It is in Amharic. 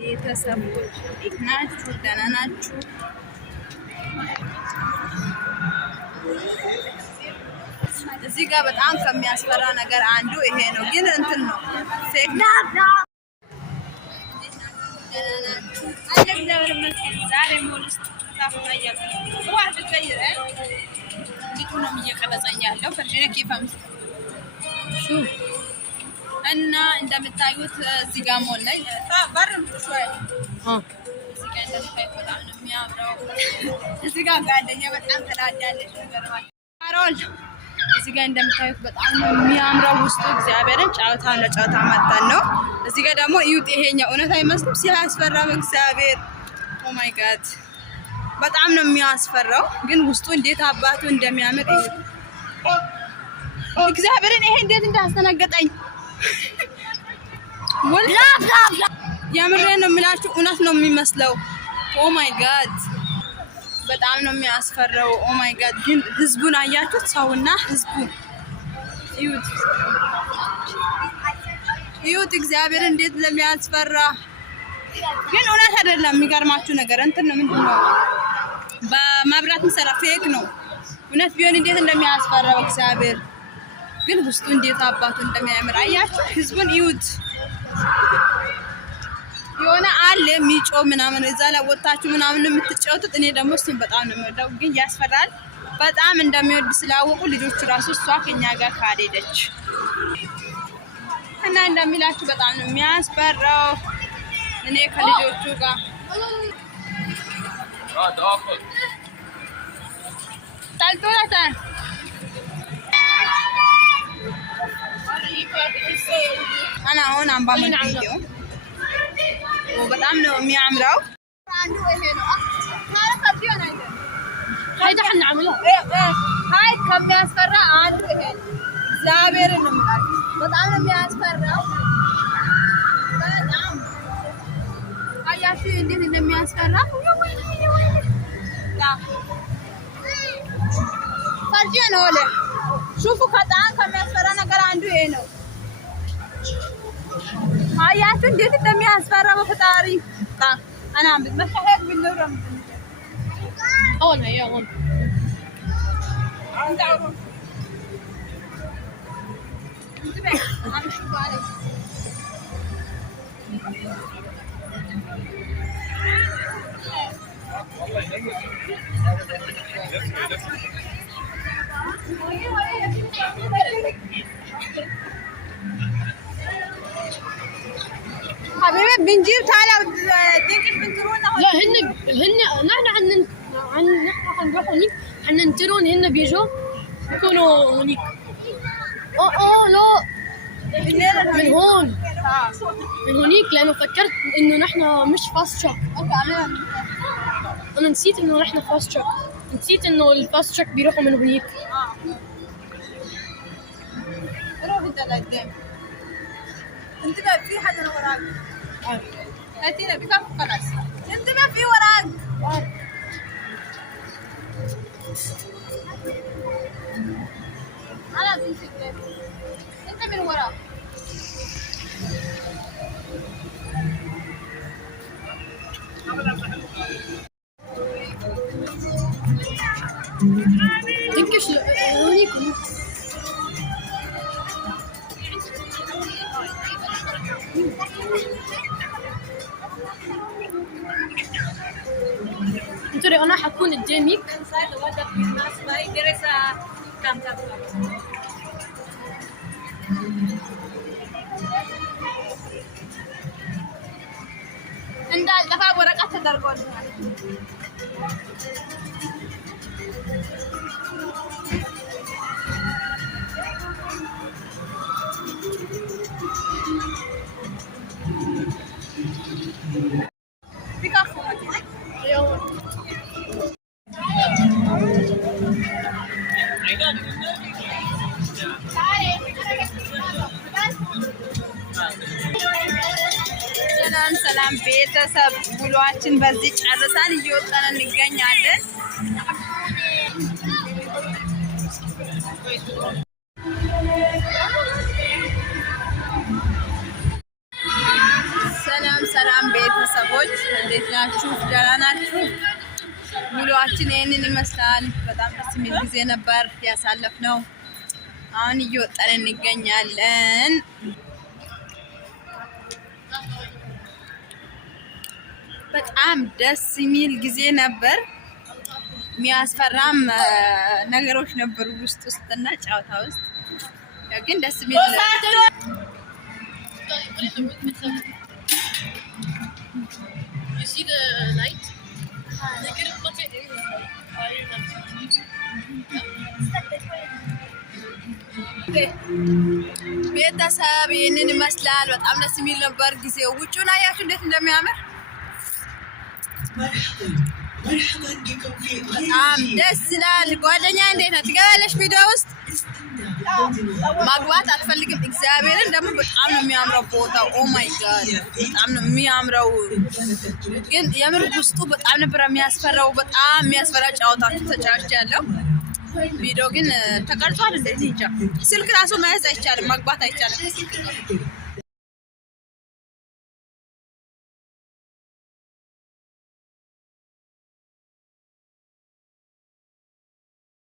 ቤተሰቦች እንዴት ናችሁ? ደህና ናችሁ? እዚህ ጋር በጣም ከሚያስፈራ ነገር አንዱ ይሄ ነው። ግን እንትን ነው ፌክ ነው። ዛሬ ሞልስ ታፋያለሁ ዋት ተቀየረ ልጅቱንም እየቀረጸኝ ያለው ፈርጀነ ኪፋምስ እና እንደምታዩት እዚህ ጋር ሞል ላይ ባርም ተሾይ እዚህ ጋር እንደምታዩት በጣም ነው የሚያምረው። እዚህ ጋር ጓደኛ በጣም ተላዳለች ነገርዋል ካሮል እዚህ ጋር እንደምታዩት በጣም ነው የሚያምረው። ውስጡ እግዚአብሔርን ጫውታ ለጫውታ መጣን ነው። እዚህ ጋር ደግሞ እዩት። ይሄኛው እውነት አይመስልም? ሲያስፈራ በእግዚአብሔር ኦ ማይ ጋድ በጣም ነው የሚያስፈራው። ግን ውስጡ እንዴት አባቱ እንደሚያምር እዩ። እግዚአብሔርን ይሄ እንዴት እንዳስተነገጠኝ የምሬን ነው የምላችሁ። እውነት ነው የሚመስለው። ኦ ማይ ጋድ በጣም ነው የሚያስፈራው። ኦ ማይ ጋድ ግን ህዝቡን አያችሁት? ሰውና ህዝቡን እዩት እግዚአብሔር እንዴት ለሚያስፈራ። ግን እውነት አይደለም። የሚገርማችሁ ነገር እንትን ነው ምንድነው በመብራት የሚሰራ ፌክ ነው። እውነት ቢሆን እንዴት እንደሚያስፈራው እግዚአብሔር። ግን ውስጡ እንዴት አባቱ እንደሚያምር አያችሁ? ህዝቡን እዩት። የሆነ አለ ሚጮ ምናምን እዛ ላይ ወጣችሁ ምናምን የምትጫወቱት። እኔ ደግሞ እሱን በጣም ነው የምወደው። ግን ያስፈራል። በጣም እንደሚወድ ስላወቁ ልጆቹ ራሱ እሷ ከኛ ጋር ካደደች እና እንደሚላችሁ በጣም ነው የሚያስፈራው። እኔ ከልጆቹ ጋር ታልቶላታል አና አሁን አምባ ነው በጣም ነው የሚያምረው። አንዱ ይሄ ነው ታረፈ ቢሆን አይደል አይደል አምለው ሃይ ከሚያስፈራ አንዱ ይሄ እግዚአብሔር ነው ማለት በጣም ነው የሚያስፈራው። በጣም አያችሁ እንዴት እንደሚያስፈራ ያ ፈርጂ ነው ወለ ሹፉ ከጣን ከሚያስፈራ ነገር አንዱ ይሄ ነው። አያችሁ እንዴት እንደሚያስፈራ በፈጣሪ انا عم بتمشى هيك بالنور هون هي هون عم تعرف انتبه عم يشوفوا عليك حبيبي بنجيب تعالى تيجي بنترونا لا هن نحن حنروح هونيك حننترون هن بيجوا بيكونوا هونيك لا من هون من هونيك لانه فكرت انه نحن مش فاست تراك. انا نسيت انه نحن فاست تراك. نسيت انه الفاست تراك بيروحوا من هونيك. روح انت لقدام. انتبه في حدا وراك. هاتينا بكف خلاص. انتبه في وراك. انا بمسك انت من وراك. تنكش هونيك انتوا انا حكون قدامك እንዳልጠፋ ወረቀት ተደርጓል። ሰላም ቤተሰብ ውሏችን በዚህ ጨርሰን እየወጣን እንገኛለን። ሰላም ሰላም ቤተሰቦች እንዴት ናችሁ? ደህና ናችሁ? ሙሉአችን ይሄንን ይመስላል። በጣም ደስ የሚል ጊዜ ነበር ያሳለፍነው። አሁን እየወጣን እንገኛለን። በጣም ደስ የሚል ጊዜ ነበር። የሚያስፈራም ነገሮች ነበሩ ውስጥና ጨዋታ ውስጥ ግን ደስ የሚል You see the light? ቤተሰብ ይህንን ይመስላል። በጣም ደስ የሚል ነበር ጊዜው። ውጭውን አያችሁ እንዴት እንደሚያምር? በጣም ደስ ይላል። ጓደኛ እንዴት ነው? ትገባለሽ ቪዲዮ ውስጥ? ማግባት አትፈልግም? እግዚአብሔርን ደግሞ በጣም ነው የሚያምረው ቦታው። ኦ ማይ ጋድ በጣም ነው የሚያምረው። ግን የምር ውስጡ በጣም ነበር የሚያስፈራው። በጣም የሚያስፈራ ጨዋታችሁ ተጫውቻለሁ። ቪዲዮ ግን ተቀርጿል። እንደዚህ እንጃ ስልክ ራሱ መያዝ አይቻልም፣ ማግባት አይቻልም።